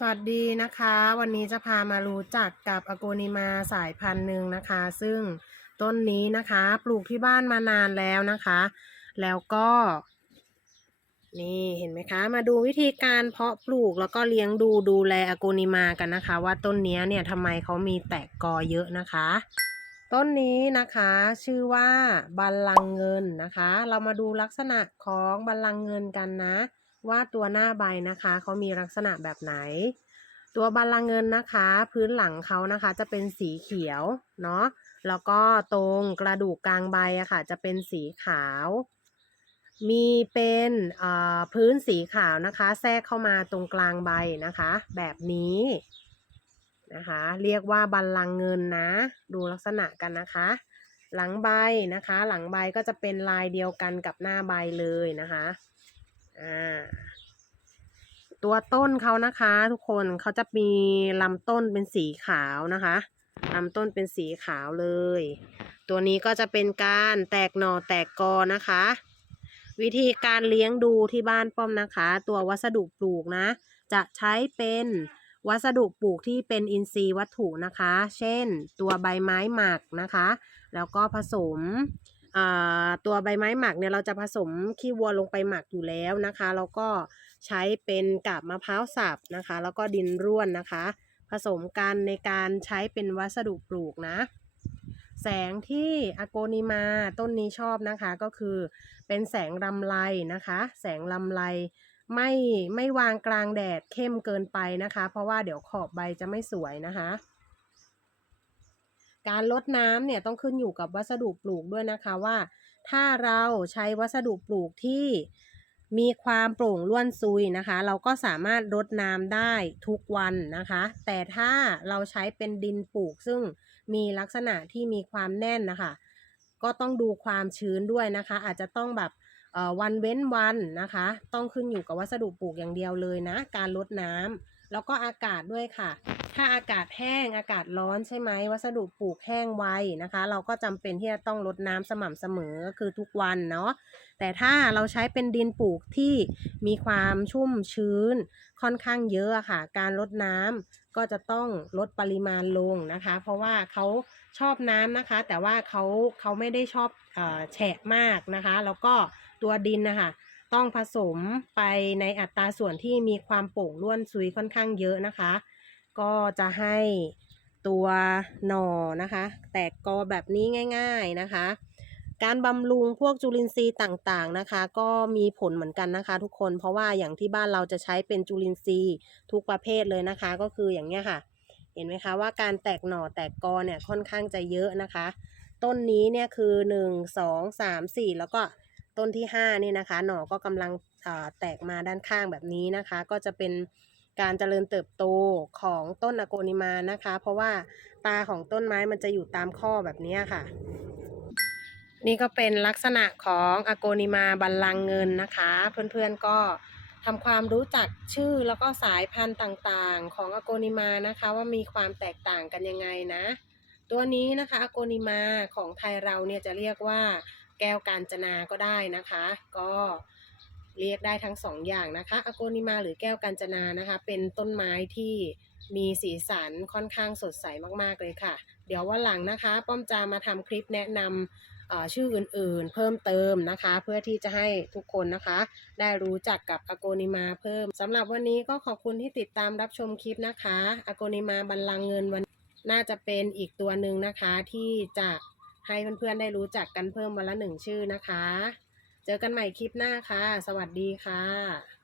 สวัสดีนะคะ วันนี้จะพามารู้จักกับอโกนิมาสายพันธุ์หนึ่งนะคะ ซึ่งต้นนี้นะคะปลูกที่บ้านมานานแล้วนะคะ แล้วก็ นี่เห็นไหมคะ มาดูวิธีการเพาะปลูกแล้วก็เลี้ยงดูดูแลอโกนิมากันนะคะ ว่าต้นนี้เนี่ยทำไมเขามีแตกกอเยอะนะคะ ต้นนี้นะคะชื่อว่าบัลลังเงินนะคะ เรามาดูลักษณะของบัลลังเงินกันนะ ว่าตัวหน้าใบนะคะเขามีลักษณะแบบไหน ตัวบัลลังเงินนะคะ พื้นหลังเขานะคะจะเป็นสีเขียวเนาะแล้วก็ตรงกระดูกกลางใบอะค่ะ จะเป็นสีขาว มีเป็นพื้นสีขาวนะคะ แทรกเข้ามาตรงกลางใบนะคะ แบบนี้นะคะ เรียกว่าบัลลังเงินนะ ดูลักษณะกันนะคะ หลังใบนะคะ หลังใบก็จะเป็นลายเดียวกันกับหน้าใบเลยนะคะ อ่าตัวต้นเขานะคะ ทุกคนเขาจะมีลำต้นเป็นสีขาวนะคะลำต้นเป็นสีขาวเลย ตัวนี้ก็จะเป็นการแตกหน่อแตกกอนะคะ วิธีการเลี้ยงดูที่บ้านป้อมนะคะ ตัววัสดุปลูกนะ จะใช้เป็นวัสดุปลูกที่เป็นอินทรีย์วัตถุนะคะ เช่น ตัวใบไม้หมักนะคะ แล้วก็ผสม ตัวใบไม้หมักเนี่ยเราจะผสมขี้วัวลงไปหมักอยู่แล้วนะคะ แล้วก็ใช้เป็นกาบมะพร้าวสับนะคะ แล้วก็ดินร่วนนะคะ ผสมกันในการใช้เป็นวัสดุปลูกนะ แสงที่อโกนิมาต้นนี้ชอบนะคะก็คือเป็นแสงลำไรนะคะ แสงลำไรไม่ไม่วางกลางแดดเข้มเกินไปนะคะ เพราะว่าเดี๋ยวขอบใบจะไม่สวยนะคะ การลดน้ำเนี่ยต้องขึ้นอยู่กับวัสดุปลูกด้วยนะคะว่า ถ้าเราใช้วัสดุปลูกที่มีความโปร่งร่วนซุยนะคะ เราก็สามารถรดน้ำได้ทุกวันนะคะ แต่ถ้าเราใช้เป็นดินปลูกซึ่งมีลักษณะที่มีความแน่นนะคะ ก็ต้องดูความชื้นด้วยนะคะ อาจจะต้องแบบวันเว้นวันนะคะ ต้องขึ้นอยู่กับวัสดุปลูกอย่างเดียวเลยนะ การลดน้ำ แล้วก็อากาศด้วยค่ะ ถ้าอากาศแห้งอากาศร้อนใช่ไหมวัสดุปลูกแห้งไวนะคะ เราก็จำเป็นที่จะต้องรดน้ำสม่ำเสมอก็คือทุกวันเนาะแต่ถ้าเราใช้เป็นดินปลูกที่มีความชุ่มชื้นค่อนข้างเยอะค่ะ การรดน้ำก็จะต้องลดปริมาณลงนะคะ เพราะว่าเขาชอบน้ำนะคะ แต่ว่าเขาเขาไม่ได้ชอบอแฉะมากนะคะ แล้วก็ตัวดินนะคะ ต้องผสมไปในอัตราส่วนที่มีความโป่งร่วนซุยค่อนข้างเยอะนะคะ ก็จะให้ตัวหน่อนะคะ แตกกอแบบนี้ง่าย ๆนะคะการบำรุงพวกจุลินทรีย์ต่างๆนะคะ ก็มีผลเหมือนกันนะคะ ทุกคนเพราะว่าอย่างที่บ้านเราจะใช้เป็นจุลินทรีย์ทุกประเภทเลยนะคะ ก็คืออย่างเนี้ยค่ะ เห็นไหมคะว่าการแตกหน่อแตกกอเนี่ยค่อนข้างจะเยอะนะคะ ต้นนี้เนี่ยคือหนึ่งสองสามสี่แล้วก็ ต้นที่ห้านี่นะคะ หน่อก็กำลังแตกมาด้านข้างแบบนี้นะคะ ก็จะเป็นการเจริญเติบโตของต้นอโกนิมานะคะ เพราะว่าตาของต้นไม้มันจะอยู่ตามข้อแบบนี้ค่ะ นี่ก็เป็นลักษณะของอโกนิมาบัลลังก์เงินนะคะ เพื่อนๆก็ทำความรู้จักชื่อแล้วก็สายพันธุ์ต่างๆ ของอโกนิมานะคะ ว่ามีความแตกต่างกันยังไงนะ ตัวนี้นะคะอโกนิมาของไทยเราเนี่ยจะเรียกว่า แก้วกาญจนาก็ได้นะคะ ก็เรียกได้ทั้งสองอย่างนะคะอโกนิมาหรือแก้วกาญจนานะคะ เป็นต้นไม้ที่มีสีสันค่อนข้างสดใสมากๆเลยค่ะ เดี๋ยววันหลังนะคะ ป้อมจะมาทำคลิปแนะนำชื่ออื่นๆ เพิ่มเติมนะคะ เพื่อที่จะให้ทุกคนนะคะ ได้รู้จักกับอโกนิมาเพิ่มสำหรับวันนี้ก็ขอบคุณที่ติดตามรับชมคลิปนะคะอโกนิมาบัลลังเงินวันน่าจะเป็นอีกตัวหนึ่งนะคะที่จะ ให้เพื่อนๆได้รู้จักกันเพิ่มวันละหนึ่งชื่อนะคะ เจอกันใหม่คลิปหน้าค่ะ สวัสดีค่ะ